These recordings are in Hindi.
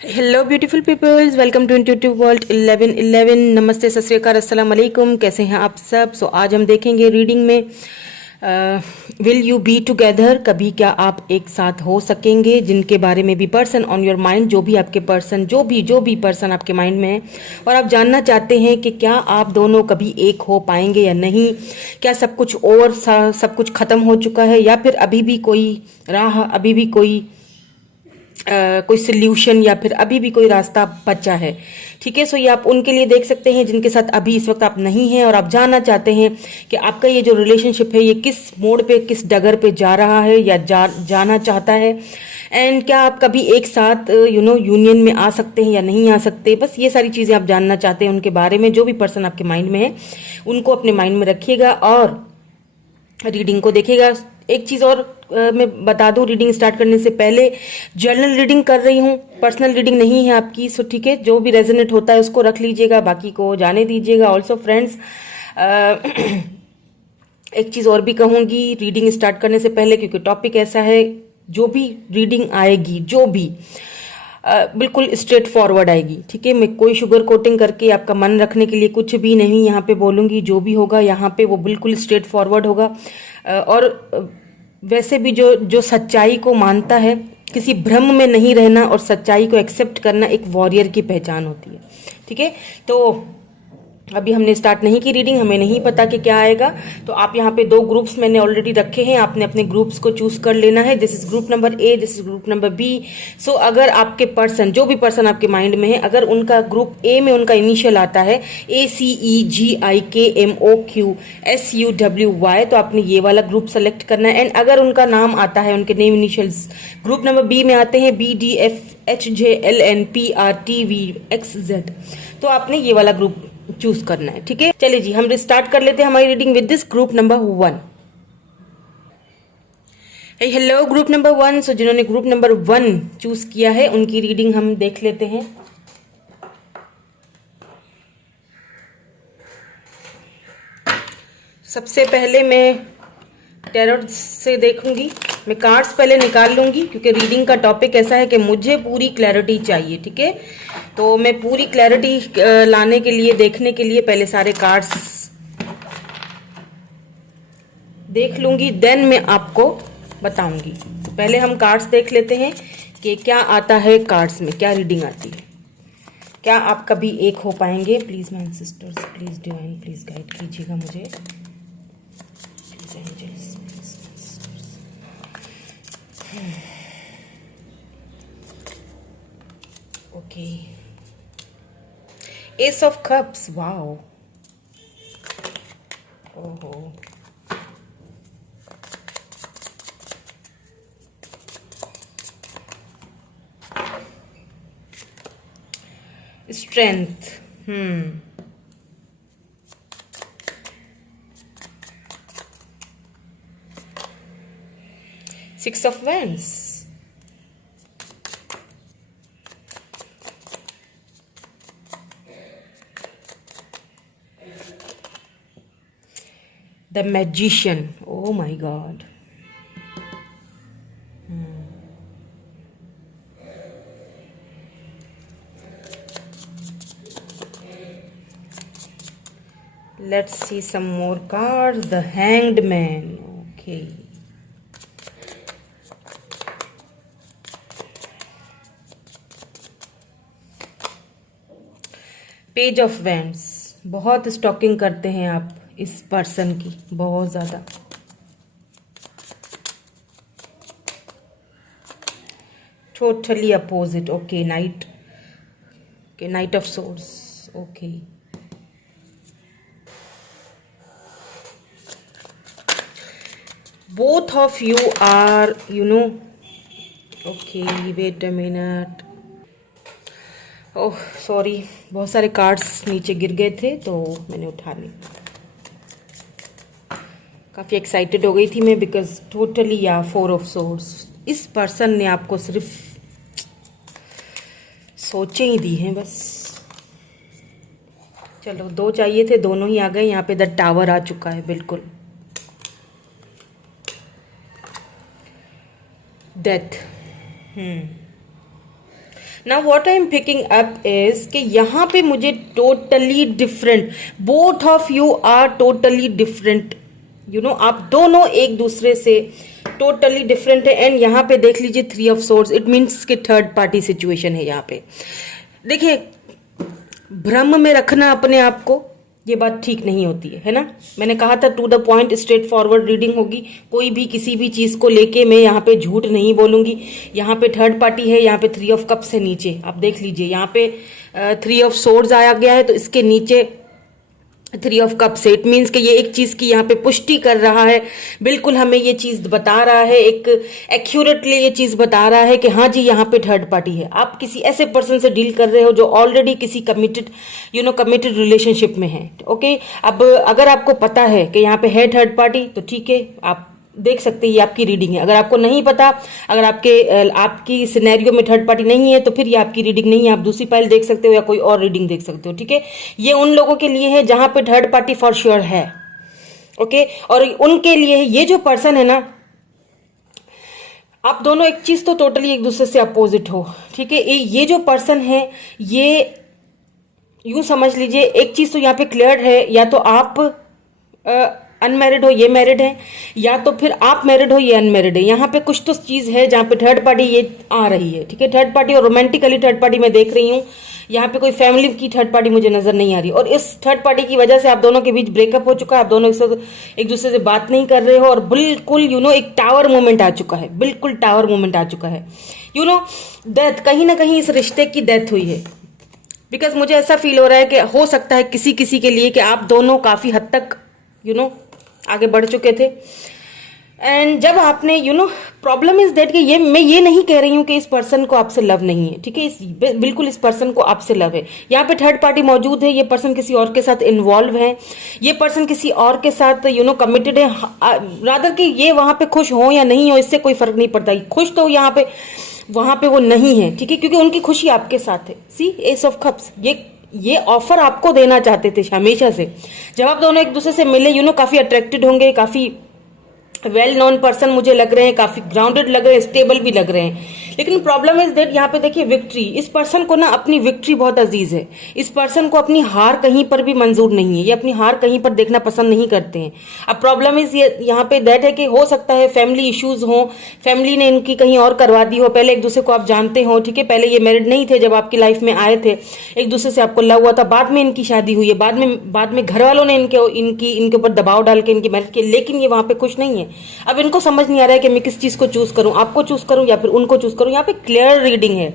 Hello beautiful peoples, welcome to intuitive world 1111। नमस्ते, सत श्री अकाल, अस्सलाम वालेकुम। कैसे हैं आप सब? आज हम देखेंगे रीडिंग में विल यू बी टुगेदर, कभी क्या आप एक साथ हो सकेंगे, जिनके बारे में भी पर्सन ऑन योर माइंड, जो भी आपके पर्सन जो भी पर्सन आपके माइंड में है और आप जानना चाहते हैं कि क्या आप दोनों कभी एक हो पाएंगे या नहीं। क्या सब कुछ और सब कुछ खत्म हो चुका है या फिर अभी भी कोई राह, अभी भी कोई सोल्यूशन या फिर अभी भी कोई रास्ता बचा है। ठीक है, सो ये आप उनके लिए देख सकते हैं जिनके साथ अभी इस वक्त आप नहीं हैं और आप जानना चाहते हैं कि आपका ये जो रिलेशनशिप है ये किस मोड़ पे, किस डगर पे जा रहा है या जाना चाहता है। एंड क्या आप कभी एक साथ यूनियन में आ सकते हैं या नहीं आ सकते। बस ये सारी चीज़ें आप जानना चाहते हैं उनके बारे में। जो भी पर्सन आपके माइंड में है उनको अपने माइंड में रखिएगा और रीडिंग को देखिएगा। एक चीज और मैं बता दूं, रीडिंग स्टार्ट करने से पहले जर्नल रीडिंग कर रही हूँ, पर्सनल रीडिंग नहीं है आपकी। सो ठीक है, जो भी रेजोनेट होता है उसको रख लीजिएगा, बाकी को जाने दीजिएगा। ऑल्सो फ्रेंड्स, एक चीज और भी कहूंगी रीडिंग स्टार्ट करने से पहले, क्योंकि टॉपिक ऐसा है, जो भी रीडिंग आएगी जो भी बिल्कुल स्ट्रेट फॉरवर्ड आएगी। ठीक है, मैं कोई शुगर कोटिंग करके आपका मन रखने के लिए कुछ भी नहीं यहाँ पे बोलूंगी। जो भी होगा यहाँ पे वो बिल्कुल स्ट्रेट फॉरवर्ड होगा। और वैसे भी जो जो सच्चाई को मानता है, किसी भ्रम में नहीं रहना और सच्चाई को एक्सेप्ट करना एक वॉरियर की पहचान होती है। ठीक है, तो अभी हमने स्टार्ट नहीं की रीडिंग, हमें नहीं पता कि क्या आएगा। तो आप यहाँ पे दो ग्रुप्स मैंने ऑलरेडी रखे हैं, आपने अपने ग्रुप्स को चूज कर लेना है। This is group number A, this is group number B. So अगर आपके पर्सन, जो भी पर्सन आपके माइंड में है, अगर उनका ग्रुप ए में उनका इनिशियल आता है ACEGIKMOQSUWY, तो आपने ये वाला ग्रुप सेलेक्ट करना है। एंड अगर उनका नाम आता है, उनके name initials group number B में आते हैं BDFHJLNPRTVXZ, तो आपने ये वाला ग्रुप चूज करना है। ठीक है, चलिए जी, हम स्टार्ट कर लेते हैं हमारी reading with this group number 1। Hello group number 1। सो जिन्होंने ग्रुप नंबर 1 चूज किया है उनकी रीडिंग हम देख लेते हैं। सबसे पहले मैं टैरोट से देखूंगी, मैं कार्ड्स पहले निकाल लूंगी क्योंकि रीडिंग का टॉपिक ऐसा है कि मुझे पूरी क्लैरिटी चाहिए। ठीक है, तो मैं पूरी क्लैरिटी लाने के लिए, देखने के लिए पहले सारे कार्ड्स देख लूंगी, देन मैं आपको बताऊंगी। तो पहले हम कार्ड्स देख लेते हैं कि क्या आता है कार्ड्स में, क्या रीडिंग आती है। क्या आप कभी एक हो पाएंगे? Please my sisters, please divine, please guide कीजिएगा मुझे। Please angels, okay, ace of cups, wow, ओहो, strength, six of wands, the magician, oh my god, let's see some more cards. The hanged man, okay, page of wands. बहुत स्टॉकिंग करते हैं आप इस पर्सन की, बहुत ज्यादा। Totally opposite, okay, knight, okay, knight of swords, okay, both of you are, okay, wait a minute, oh sorry, बहुत सारे कार्ड्स नीचे गिर गए थे तो मैंने उठा लिए। काफ़ी एक्साइटेड हो गई थी मैं, बिकॉज टोटली या 4 ऑफ सोर्ड्स। इस पर्सन ने आपको सिर्फ सोचें ही दी हैं बस। चलो, 2 चाहिए थे, दोनों ही आ गए। यहाँ पे द टावर आ चुका है, बिल्कुल। Death, now what I am picking up is कि यहाँ पे मुझे totally different, both of you are totally different, you know, आप दोनों एक दूसरे से टोटली डिफरेंट है। एंड यहाँ पे देख लीजिए 3 ऑफ सोर्ड्स, इट मीन्स कि थर्ड पार्टी सिचुएशन है यहाँ पे। देखिए, भ्रम में रखना अपने आप को, ये बात ठीक नहीं होती है ना। मैंने कहा था to the point, straightforward reading होगी। कोई भी किसी भी चीज को लेके मैं यहाँ पे झूठ नहीं बोलूंगी। यहाँ पे थर्ड पार्टी है, यहाँ पे 3 ऑफ कप्स है नीचे, आप देख लीजिए। यहाँ पे 3 ऑफ सोर्ड्स आया गया है, तो इसके नीचे 3 ऑफ कप्स है। इट मीन्स कि ये एक चीज की यहाँ पे पुष्टि कर रहा है, बिल्कुल हमें ये चीज बता रहा है, एक एक्यूरेटली ये चीज बता रहा है कि हाँ जी यहाँ पे थर्ड पार्टी है। आप किसी ऐसे पर्सन से डील कर रहे हो जो ऑलरेडी किसी committed, you know, committed relationship में है। ओके, अब अगर आपको पता है कि यहाँ पे है थर्ड पार्टी तो ठीक है, आप देख सकते हैं, ये आपकी रीडिंग है। अगर आपको नहीं पता, अगर आपकी सिनेरियो में थर्ड पार्टी नहीं है, तो फिर ये आपकी रीडिंग नहीं है, आप दूसरी फाइल देख सकते हो या कोई और रीडिंग देख सकते हो। ठीक है, ये उन लोगों के लिए है जहां पे थर्ड पार्टी फॉर श्योर है। ओके, और उनके लिए ये जो पर्सन है ना, आप दोनों एक चीज तो टोटली एक दूसरे से अपोजिट हो। ठीक है, ये जो पर्सन है, ये यूं समझ लीजिए, एक चीज तो यहाँ पे क्लियर है, या तो आप अनमैरिड हो, ये मैरिड है, या तो फिर आप मैरिड हो, ये अनमैरिड है। यहाँ पे कुछ तो चीज है जहाँ पे थर्ड पार्टी ये आ रही है। ठीक है, थर्ड पार्टी, और रोमांटिकली थर्ड पार्टी मैं देख रही हूँ। यहाँ पे कोई फैमिली की थर्ड पार्टी मुझे नजर नहीं आ रही, और इस थर्ड पार्टी की वजह से आप दोनों के बीच ब्रेकअप हो चुका है, आप दोनों एक दूसरे से बात नहीं कर रहे हो, और बिल्कुल यू नो एक टावर मोमेंट आ चुका है, बिल्कुल टावर मोमेंट आ चुका है। यू नो, डेथ, कहीं ना कहीं इस रिश्ते की डेथ हुई है। बिकॉज मुझे ऐसा फील हो रहा है कि हो सकता है किसी किसी के लिए कि आप दोनों काफी हद तक यू नो आगे बढ़ चुके थे। एंड जब आपने you know, problem is that कि मैं ये नहीं कह रही हूं कि इस पर्सन को आपसे लव नहीं है। ठीक है, बिल्कुल इस पर्सन को आपसे लव है। यहाँ पे थर्ड पार्टी मौजूद है, ये पर्सन किसी और के साथ इन्वॉल्व है, ये पर्सन किसी और के साथ यू नो कमिटेड है। रादर कि ये वहां पे खुश हो या नहीं हो, इससे कोई फर्क नहीं पड़ता। खुश तो यहाँ पे, वहां पे वो नहीं है। ठीक है, क्योंकि उनकी खुशी आपके साथ है। सी, एस ऑफ कप्स, ये ऑफर आपको देना चाहते थे हमेशा से। जब आप दोनों एक दूसरे से मिले, यू नो, काफी अट्रैक्टेड होंगे, काफी वेल नोन पर्सन मुझे लग रहे हैं, काफी ग्राउंडेड लग रहे हैं, स्टेबल भी लग रहे हैं। लेकिन प्रॉब्लम इज दैट यहाँ पे देखिए विक्ट्री, इस पर्सन को ना अपनी विक्ट्री बहुत अजीज है। इस पर्सन को अपनी हार कहीं पर भी मंजूर नहीं है, ये अपनी हार कहीं पर देखना पसंद नहीं करते हैं। अब प्रॉब्लम इज ये यहाँ पे दैट है कि हो सकता है फैमिली इश्यूज हो, फैमिली ने इनकी कहीं और करवा दी हो, पहले एक दूसरे को आप जानते हो। ठीक है, पहले ये मैरिड नहीं थे, जब आपकी लाइफ में आए थे एक दूसरे से आपको लव हुआ था, बाद में इनकी शादी हुई है, बाद में घर वालों ने इनके ऊपर दबाव डाल के इनकी मैरिज की, लेकिन ये वहां पे खुश नहीं है। अब इनको समझ नहीं आ रहा है कि मैं किस चीज को चूज करूं, आपको चूज करूं या फिर उनको चूज करूं। यहाँ पे क्लियर रीडिंग है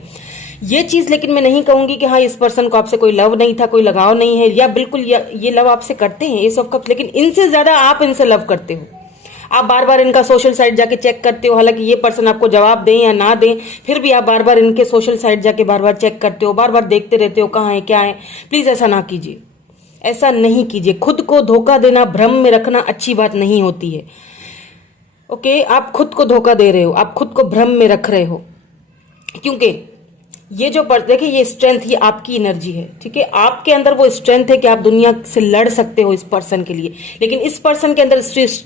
ये चीज, लेकिन मैं नहीं कहूंगी कि हाँ इस पर्सन को आपसे कोई लव नहीं था, कोई लगाव नहीं है, या बिल्कुल ये लव आपसे करते हैं, एस ऑफ कप्स, लेकिन इनसे ज्यादा आप इनसे लव करते हो। आप बार बार इनका सोशल साइट जाके चेक करते हो, हालांकि ये पर्सन आपको जवाब दें या ना दें, फिर भी आप बार बार इनके सोशल साइट जाके बार बार चेक करते हो, बार बार देखते रहते हो कहाँ है क्या है। प्लीज ऐसा ना कीजिए, ऐसा नहीं कीजिए। खुद को धोखा देना, भ्रम में रखना अच्छी बात नहीं होती है। ओके, आप खुद को धोखा दे रहे हो, आप खुद को भ्रम में रख रहे हो, क्योंकि ये जो देखिए ये स्ट्रेंथ, ये आपकी एनर्जी है। ठीक है, आपके अंदर वो स्ट्रेंथ है कि आप दुनिया से लड़ सकते हो इस पर्सन के लिए, लेकिन इस पर्सन के अंदर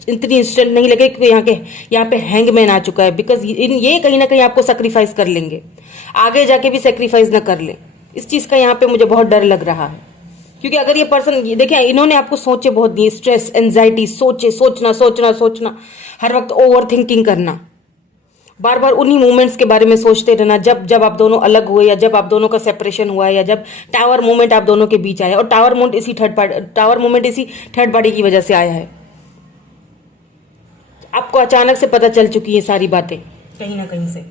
इतनी स्ट्रेंथ नहीं लगे, क्योंकि यहाँ पे हैंगमैन आ चुका है। बिकॉज ये कहीं ना कहीं आपको सेक्रीफाइस कर लेंगे, आगे जाके भी सेक्रीफाइस ना कर ले। इस चीज का यहाँ पे मुझे बहुत डर लग रहा है, क्योंकि अगर ये पर्सन, देखिए इन्होंने आपको सोचे बहुत दिए, स्ट्रेस, एंजाइटी, सोचना, हर वक्त ओवर थिंकिंग करना, बार बार उन्हीं मोमेंट्स के बारे में सोचते रहना, जब आप दोनों अलग हुए, या जब आप दोनों का सेपरेशन हुआ, या जब टावर मोमेंट आप दोनों के बीच आया। और टावर मोमेंट इसी थर्ड पार्टी की वजह से आया है। आपको अचानक से पता चल चुकी है सारी बातें कहीं ना कहीं से।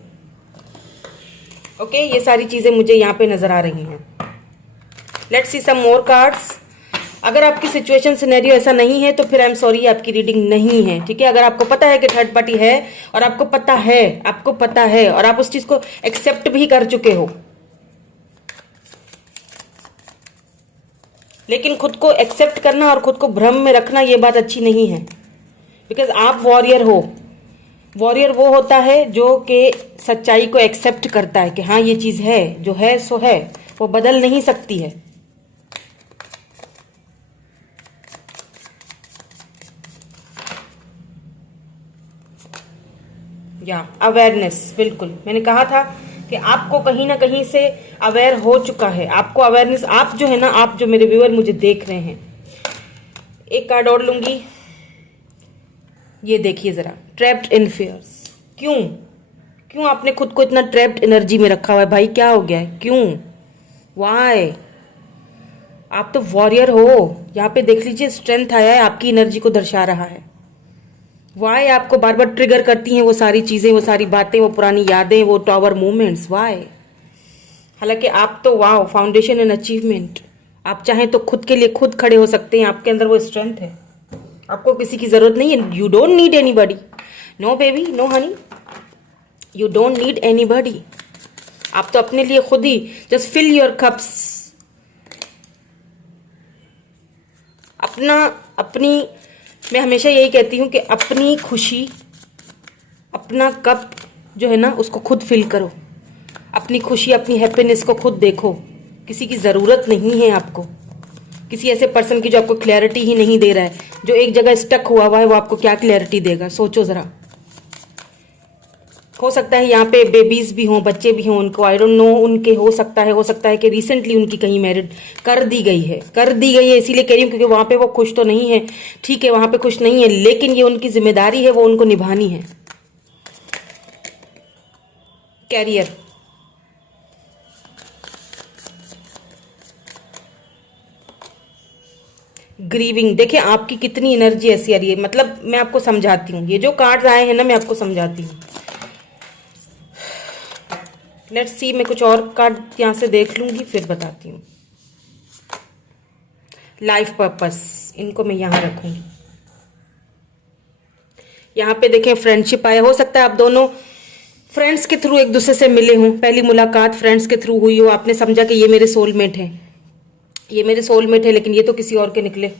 ओके, ये सारी चीजें मुझे यहाँ पे नजर आ रही हैं। Let's see some more cards. अगर आपकी सिचुएशन सिनेरियो ऐसा नहीं है तो फिर आई एम सॉरी, आपकी रीडिंग नहीं है। ठीक है, अगर आपको पता है कि थर्ड पार्टी है, और आपको पता है और आप उस चीज को एक्सेप्ट भी कर चुके हो, लेकिन खुद को एक्सेप्ट करना और खुद को भ्रम में रखना ये बात अच्छी नहीं है। बिकॉज आप वॉरियर हो। वॉरियर वो होता है जो कि सच्चाई को एक्सेप्ट करता है कि हाँ ये चीज है, जो है सो है, वो बदल नहीं सकती है। या अवेयरनेस, बिल्कुल मैंने कहा था कि कि आपको कहीं ना कहीं से अवेयर हो चुका है, आपको अवेयरनेस, आप जो है ना, आप जो मेरे व्यूअर मुझे देख रहे हैं, एक कार्ड और लूंगी। ये देखिए जरा, ट्रैप्ड इन फियर्स। क्यों क्यों आपने खुद को इतना ट्रैप्ड एनर्जी में रखा हुआ है भाई? क्या हो गया है? क्यों? वाई? आप तो वॉरियर हो। यहाँ पे देख लीजिए, स्ट्रेंथ आया है, आपकी एनर्जी को दर्शा रहा है। वाई आपको बार बार ट्रिगर करती हैं वो सारी चीजें, वो सारी बातें, वो पुरानी यादें, वो टॉवर मूवमेंट्स? वाई? हालांकि आप तो वाओ, फाउंडेशन एंड अचीवमेंट, आप चाहें तो खुद के लिए खुद खड़े हो सकते हैं, आपके अंदर वो स्ट्रेंथ है, आपको किसी की जरूरत नहीं है। You don't need anybody. No baby, no honey, you don't need anybody. आप तो अपने लिए खुद ही, जस्ट फिल योर कप्स। अपनी मैं हमेशा यही कहती हूं कि अपनी खुशी, अपना कप जो है ना, उसको खुद फिल करो। अपनी खुशी, अपनी हैप्पीनेस को खुद देखो। किसी की जरूरत नहीं है आपको, किसी ऐसे पर्सन की जो आपको क्लैरिटी ही नहीं दे रहा है, जो एक जगह स्टक हुआ हुआ है, वो आपको क्या क्लैरिटी देगा? सोचो जरा। हो सकता है यहाँ पे बेबीज भी हों, बच्चे भी हों, उनको आई डोंट नो, उनके हो सकता है कि रिसेंटली उनकी कहीं मैरिड कर दी गई है, इसीलिए कह रही हूँ क्योंकि वहां पे वो खुश तो नहीं है। ठीक है, वहां पे खुश नहीं है, लेकिन ये उनकी जिम्मेदारी है, वो उनको निभानी है। कैरियर, ग्रीविंग, देखिए आपकी कितनी एनर्जी ऐसी आ रही है। मतलब मैं आपको समझाती हूँ, ये जो कार्ड्स आए हैं ना, मैं आपको समझाती हूँ। लेट्स सी, मैं कुछ और कार्ड यहां से देख लूंगी, फिर बताती हूँ। लाइफ पर्पस, इनको मैं यहां रखूंगी। यहाँ पे देखें फ्रेंडशिप आया, हो सकता है आप दोनों फ्रेंड्स के थ्रू एक दूसरे से मिले हों, पहली मुलाकात फ्रेंड्स के थ्रू हुई हो, आपने समझा कि ये मेरे सोलमेट है, ये मेरे सोलमेट है, लेकिन ये तो किसी और के निकले।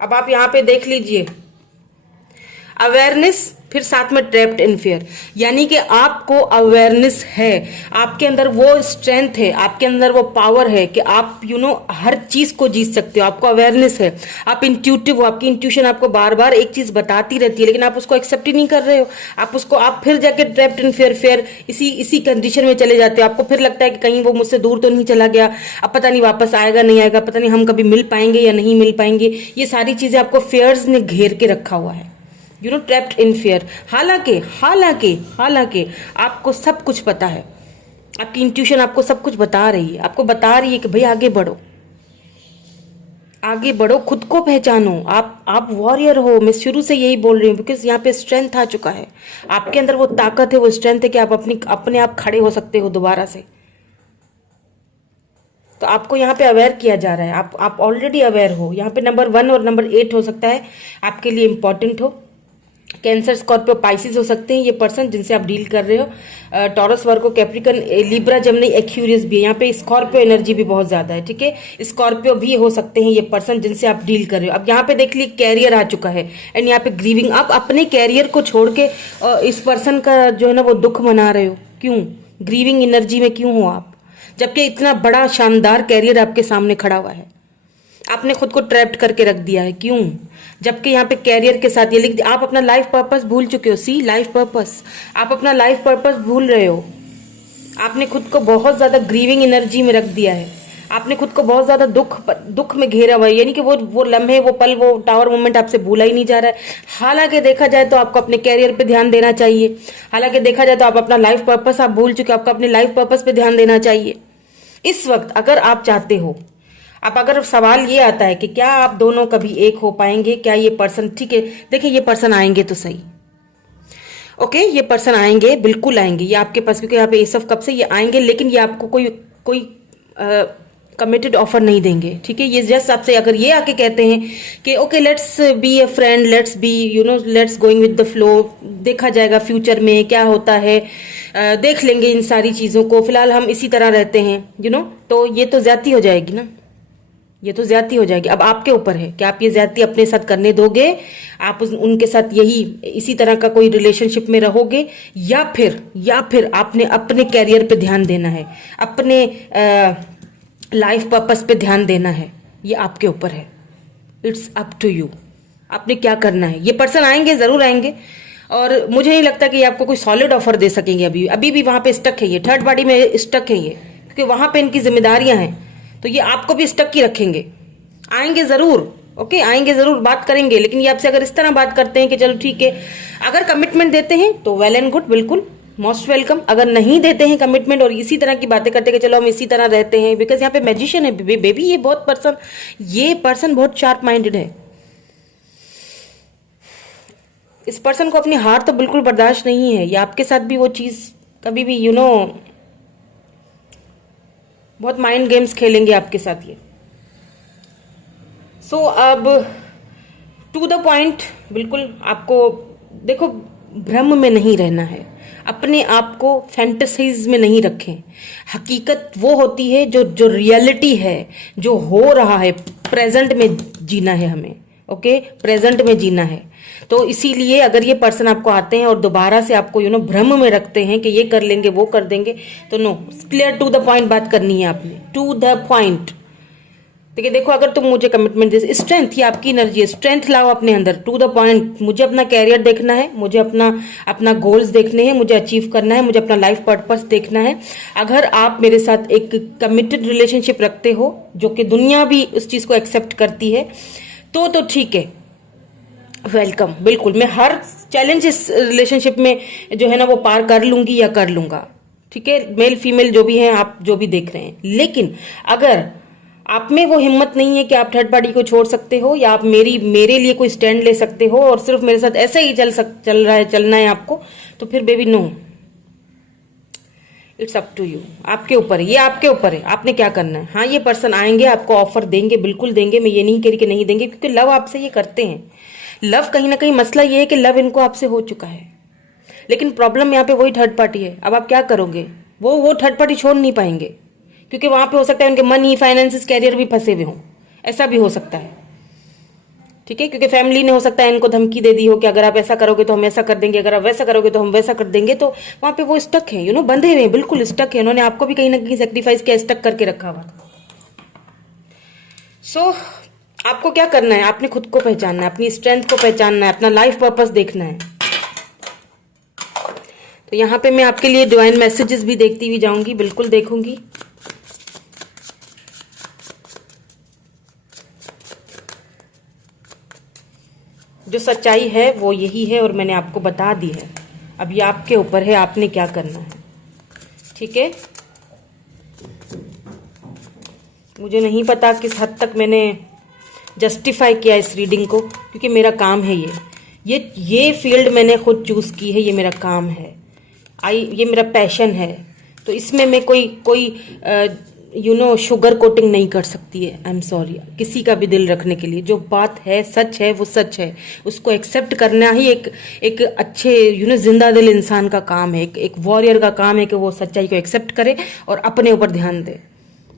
अब आप यहाँ पे देख लीजिए, अवेयरनेस, फिर साथ में ट्रैप्ड इन फियर, यानी कि आपको अवेयरनेस है, आपके अंदर वो स्ट्रेंथ है, आपके अंदर वो पावर है कि आप हर चीज को जीत सकते हो। आपको अवेयरनेस है, आप इंट्यूटिव हो, आपकी इंट्यूशन आपको बार बार एक चीज बताती रहती है, लेकिन आप उसको एक्सेप्ट ही नहीं कर रहे हो। आप फिर जाके ट्रैप्ड इन फियर इसी कंडीशन में चले जाते हो। आपको फिर लगता है कि कहीं वो मुझसे दूर तो नहीं चला गया, अब पता नहीं वापस आएगा नहीं आएगा, पता नहीं हम कभी मिल पाएंगे या नहीं मिल पाएंगे। ये सारी चीजें आपको फियर्स ने घेर के रखा हुआ है, ट्रैप्ड इन फियर। हालांकि आपको सब कुछ पता है, आपकी इंट्यूशन आपको सब कुछ बता रही है, आपको बता रही है कि भाई आगे बढ़ो, आगे बढ़ो, खुद को पहचानो। आप वॉरियर हो, मैं शुरू से यही बोल रही हूँ, बिकॉज यहाँ पे स्ट्रेंथ आ चुका है, आपके अंदर वो ताकत है, वो स्ट्रेंथ है कि आप अपने आप खड़े हो सकते हो दोबारा से। तो आपको यहाँ पे अवेयर किया जा रहा है, आप ऑलरेडी अवेयर हो। यहाँ पे नंबर 1 और नंबर 8 हो सकता है आपके लिए इंपॉर्टेंट हो। कैंसर, स्कॉर्पियो, पाइसिस हो सकते हैं ये पर्सन जिनसे आप डील कर रहे हो। टॉरस, वर्गो, कैप्रिकन, लिब्रा, जेमिनी, एक्यूरियस भी है। यहाँ पे स्कॉर्पियो एनर्जी भी बहुत ज्यादा है, ठीक है। स्कॉर्पियो भी हो सकते हैं ये पर्सन जिनसे आप डील कर रहे हो। अब यहाँ पे देख लीजिए कैरियर आ चुका है, एंड यहाँ पे ग्रीविंग। आप अपने कैरियर को छोड़ के इस पर्सन का जो है ना वो दुख मना रहे हो। क्यों? ग्रीविंग एनर्जी में क्यों हो आप, जबकि इतना बड़ा शानदार कैरियर आपके सामने खड़ा हुआ है? आपने खुद को ट्रैप्ड करके रख दिया है। क्यों? जबकि यहाँ पे कैरियर के साथ ये लिख दिया, आप अपना लाइफ पर्पस भूल चुके हो। सी, लाइफ पर्पस, आप अपना लाइफ पर्पस भूल रहे हो। आपने खुद को बहुत ज्यादा ग्रीविंग एनर्जी में रख दिया है, आपने खुद को बहुत ज्यादा दुख में घेरा हुआ है, यानी कि वो लम्हे, वो पल, वो टावर मोमेंट आपसे भूला ही नहीं जा रहा है। हालांकि देखा जाए तो आपको अपने कैरियर पे ध्यान देना चाहिए, हालांकि देखा जाए तो आप अपना लाइफ पर्पस आप भूल चुके हो, आपको अपने लाइफ पर्पस पे ध्यान देना चाहिए इस वक्त। अगर आप चाहते हो, अगर सवाल ये आता है कि क्या आप दोनों कभी एक हो पाएंगे, क्या ये पर्सन, ठीक है, देखिए ये पर्सन आएंगे तो सही, ओके, ये पर्सन आएंगे, बिल्कुल आएंगे ये आपके पास, क्योंकि यहाँ पे एस ऑफ कप से ये आएंगे, लेकिन ये आपको कोई कमिटेड ऑफर नहीं देंगे, ठीक है। ये जस्ट आपसे अगर ये आके कहते हैं कि okay let's be A friend, let's be let's going with the flow, देखा जाएगा फ्यूचर में क्या होता है, देख लेंगे इन सारी चीजों को, फिलहाल हम इसी तरह रहते हैं, तो ये तो ज्यादती हो जाएगी ना, ये तो ज्यादती हो जाएगी। अब आपके ऊपर है कि आप ये ज्यादती अपने साथ करने दोगे, आप उनके साथ इसी तरह का कोई रिलेशनशिप में रहोगे, या फिर आपने अपने कैरियर पे ध्यान देना है, अपने लाइफ पर्पस पे ध्यान देना है। ये आपके ऊपर है, इट्स अप टू यू, आपने क्या करना है। ये पर्सन आएंगे, जरूर आएंगे, और मुझे नहीं लगता कि ये आपको कोई सॉलिड ऑफर दे सकेंगे। अभी अभी भी वहां पे स्टक है, ये थर्ड पार्टी में स्टक है ये, क्योंकि वहां पे इनकी जिम्मेदारियां हैं, तो ये आपको भी स्टक ही रखेंगे। आएंगे जरूर, ओके, आएंगे जरूर, बात करेंगे, लेकिन ये आपसे अगर इस तरह बात करते हैं कि चलो ठीक है, अगर कमिटमेंट देते हैं तो वेल एंड गुड, बिल्कुल मोस्ट वेलकम। अगर नहीं देते हैं कमिटमेंट और इसी तरह की बातें करते हैं कि चलो हम इसी तरह रहते हैं, बिकॉज यहाँ पे मैजिशियन है बेबी, ये पर्सन बहुत शार्प माइंडेड है। इस पर्सन को अपनी हार तो बिल्कुल बर्दाश्त नहीं है, या आपके साथ भी वो चीज कभी भी बहुत माइंड गेम्स खेलेंगे आपके साथ ये। सो अब टू द पॉइंट, बिल्कुल आपको देखो, भ्रम में नहीं रहना है, अपने आप को फैंटेसीज में नहीं रखें। हकीकत वो होती है जो रियलिटी है, जो हो रहा है, प्रेजेंट में जीना है हमें, ओके, प्रेजेंट में जीना है। तो इसीलिए अगर ये पर्सन आपको आते हैं और दोबारा से आपको भ्रम में रखते हैं कि ये कर लेंगे वो कर देंगे, तो no, clear to the point बात करनी है आपने, टू द पॉइंट। देखिए, देखो, अगर तुम मुझे कमिटमेंट दे, स्ट्रेंथ, ये आपकी एनर्जी है, स्ट्रेंथ लाओ अपने अंदर, टू द पॉइंट। मुझे अपना कैरियर देखना है, मुझे अपना गोल्स देखने हैं, मुझे अचीव करना है, मुझे अपना लाइफ पर्पस देखना है। अगर आप मेरे साथ एक कमिटेड रिलेशनशिप रखते हो, जो कि दुनिया भी उस चीज को एक्सेप्ट करती है, तो ठीक है, वेलकम, बिल्कुल। मैं हर चैलेंज इस रिलेशनशिप में जो है ना वो पार कर लूंगी या कर लूंगा, ठीक है, मेल फीमेल जो भी हैं, आप जो भी देख रहे हैं। लेकिन अगर आप में वो हिम्मत नहीं है कि आप थर्ड पार्टी को छोड़ सकते हो, या आप मेरे लिए कोई स्टैंड ले सकते हो और सिर्फ मेरे साथ ऐसे ही चलना है आपको, तो फिर baby no, it's up to you, आपके ऊपर है, ये आपके ऊपर है, आपने क्या करना है। हाँ, ये पर्सन आएंगे, आपको ऑफर देंगे, बिल्कुल देंगे, मैं ये नहीं कह रही कि नहीं देंगे, क्योंकि लव आपसे ये करते हैं। लव कहीं ना कहीं, मसला ये है कि लव इनको आपसे हो चुका है, लेकिन प्रॉब्लम यहाँ पे वही थर्ड पार्टी है। अब आप क्या करोगे, वो थर्ड पार्टी छोड़ नहीं पाएंगे, क्योंकि वहां पे हो सकता है उनके मनी, फाइनेंसेस, कैरियर भी फंसे हुए हों, ऐसा भी हो सकता है, ठीक है, क्योंकि फैमिली ने हो सकता है इनको धमकी दे दी हो कि अगर आप ऐसा करोगे तो हम ऐसा कर देंगे, अगर आप वैसा करोगे तो हम वैसा कर देंगे, तो वहां पे वो स्टक है, बंधे हुए हैं, बिल्कुल स्टक है। उन्होंने आपको भी कहीं ना कहीं सेक्रीफाइस किया, स्टक करके रखा हुआ। सो आपको क्या करना है, आपने खुद को पहचानना है, अपनी स्ट्रेंथ को पहचानना है, अपना लाइफ पर्पस देखना है। तो यहाँ पे मैं आपके लिए डिवाइन मैसेजेस भी देखती हुई जाऊंगी, बिल्कुल देखूंगी। जो सच्चाई है वो यही है और मैंने आपको बता दी है। अब ये आपके ऊपर है, आपने क्या करना है, ठीक है। मुझे नहीं पता किस हद तक मैंने जस्टिफाई किया इस रीडिंग को, क्योंकि मेरा काम है ये फील्ड मैंने खुद चूज की है, ये मेरा काम है, ये मेरा पैशन है। तो इसमें मैं कोई शुगर कोटिंग नहीं कर सकती है। आई एम सॉरी, किसी का भी दिल रखने के लिए। जो बात है सच है, वो सच है, उसको एक्सेप्ट करना ही एक अच्छे जिंदा दिल इंसान का काम है, एक वॉरियर का काम है कि वो सच्चाई को एक्सेप्ट करे और अपने ऊपर ध्यान दे।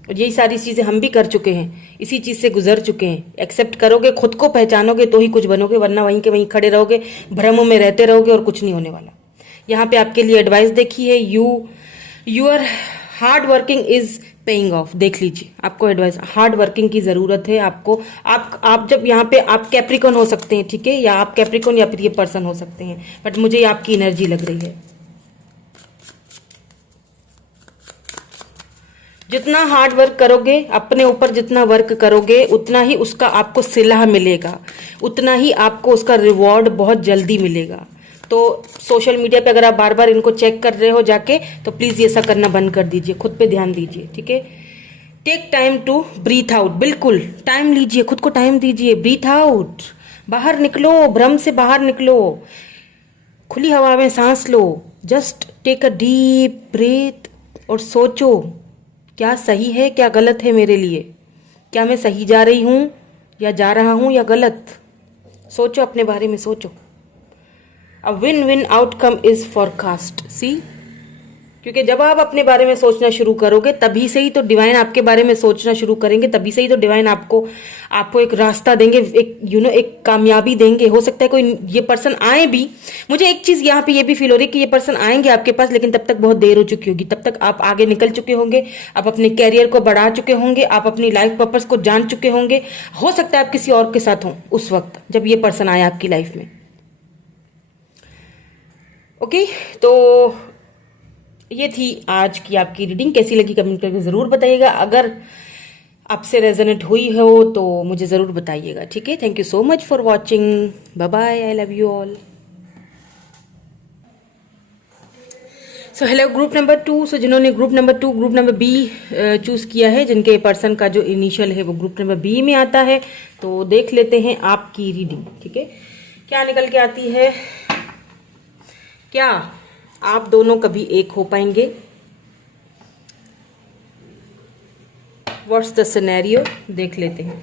और यही सारी चीजें हम भी कर चुके हैं, इसी चीज से गुजर चुके हैं। एक्सेप्ट करोगे, खुद को पहचानोगे तो ही कुछ बनोगे, वरना वहीं के वहीं खड़े रहोगे, भ्रम में रहते रहोगे और कुछ नहीं होने वाला। यहाँ पे आपके लिए एडवाइस देखी है, your hard working is paying off. देख लीजिए, आपको एडवाइस, हार्ड वर्किंग की जरूरत है आपको। आप जब यहाँ पे आप कैप्रिकॉन हो सकते हैं, ठीक है, या आप कैप्रिकॉन या फिर ये पर्सन हो सकते हैं, बट मुझे आपकी एनर्जी लग रही है। जितना हार्ड वर्क करोगे, अपने ऊपर जितना वर्क करोगे, उतना ही उसका आपको सिला मिलेगा, उतना ही आपको उसका रिवॉर्ड बहुत जल्दी मिलेगा। तो सोशल मीडिया पे अगर आप बार बार इनको चेक कर रहे हो जाके, तो प्लीज ये सब करना बंद कर दीजिए, खुद पे ध्यान दीजिए, ठीक है। Take time to breathe out, बिल्कुल टाइम लीजिए, खुद को टाइम दीजिए, ब्रीथ आउट, बाहर निकलो, भ्रम से बाहर निकलो, खुली हवा में सांस लो, just take a deep breath और सोचो, क्या सही है, क्या गलत है मेरे लिए, क्या मैं सही जा रही हूं या जा रहा हूं या गलत। सोचो, अपने बारे में सोचो। A win-win outcome is forecast. See? क्योंकि जब आप अपने बारे में सोचना शुरू करोगे, तभी से ही तो डिवाइन आपके बारे में सोचना शुरू करेंगे, तभी से ही तो डिवाइन आपको एक रास्ता देंगे, एक कामयाबी देंगे। हो सकता है कोई ये पर्सन आए भी, मुझे एक चीज यहाँ पे ये भी फील हो रही है कि ये पर्सन आएंगे आपके पास, लेकिन तब तक बहुत देर हो चुकी होगी, तब तक आप आगे निकल चुके होंगे, आप अपने कैरियर को बढ़ा चुके होंगे, आप अपनी लाइफ पर्पस को जान चुके होंगे। हो सकता है आप किसी और के साथ हों उस वक्त जब ये पर्सन आए आपकी लाइफ में। ओके, तो ये थी आज की आपकी रीडिंग। कैसी लगी कमेंट करके ज़रूर बताइएगा। अगर आपसे रेजोनेट हुई हो तो मुझे ज़रूर बताइएगा, ठीक है। Thank you so much for watching. Bye bye, I love you all. So hello group number 2। So जिन्होंने ग्रुप नंबर बी चूज़ किया है, जिनके पर्सन का जो इनिशियल है वो ग्रुप नंबर बी में आता है, तो देख लेते हैं आपकी रीडिंग, ठीक है। क्या निकल के आती है? क्या आप दोनों कभी एक हो पाएंगे? व्हाट्स द सिनेरियो, देख लेते हैं।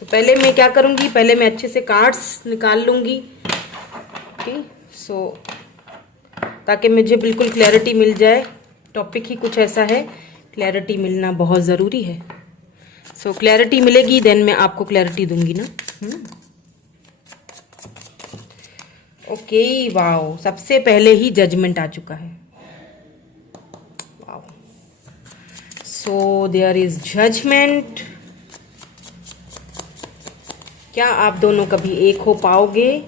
तो पहले मैं क्या करूंगी, पहले मैं अच्छे से कार्ड्स निकाल लूंगी, ओके। सो ताकि मुझे बिल्कुल क्लैरिटी मिल जाए। टॉपिक ही कुछ ऐसा है, क्लैरिटी मिलना बहुत ज़रूरी है। सो क्लैरिटी मिलेगी देन मैं आपको क्लैरिटी दूंगी ना। ओके, वाओ, सबसे पहले ही जजमेंट आ चुका है। Wow, so there is judgement. क्या आप दोनों कभी एक हो पाओगे?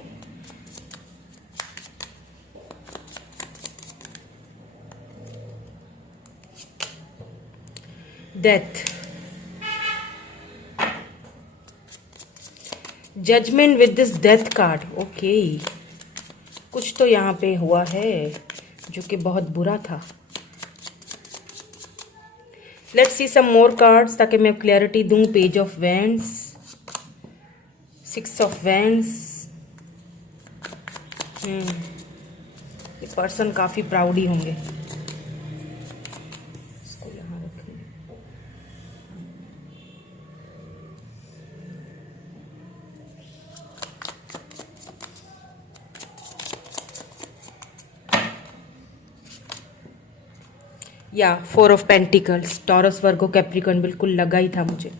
Death, judgement with this death card. Okay, कुछ तो यहाँ पे हुआ है जो कि बहुत बुरा था। Let's see some more cards ताकि मैं क्लैरिटी दूं। Page of wands, 6 of wands. ये पर्सन काफी प्राउडी होंगे। इसको यहाँ रखें। या 4 of pentacles, taurus, Virgo, Capricorn, बिल्कुल लगा ही था मुझे।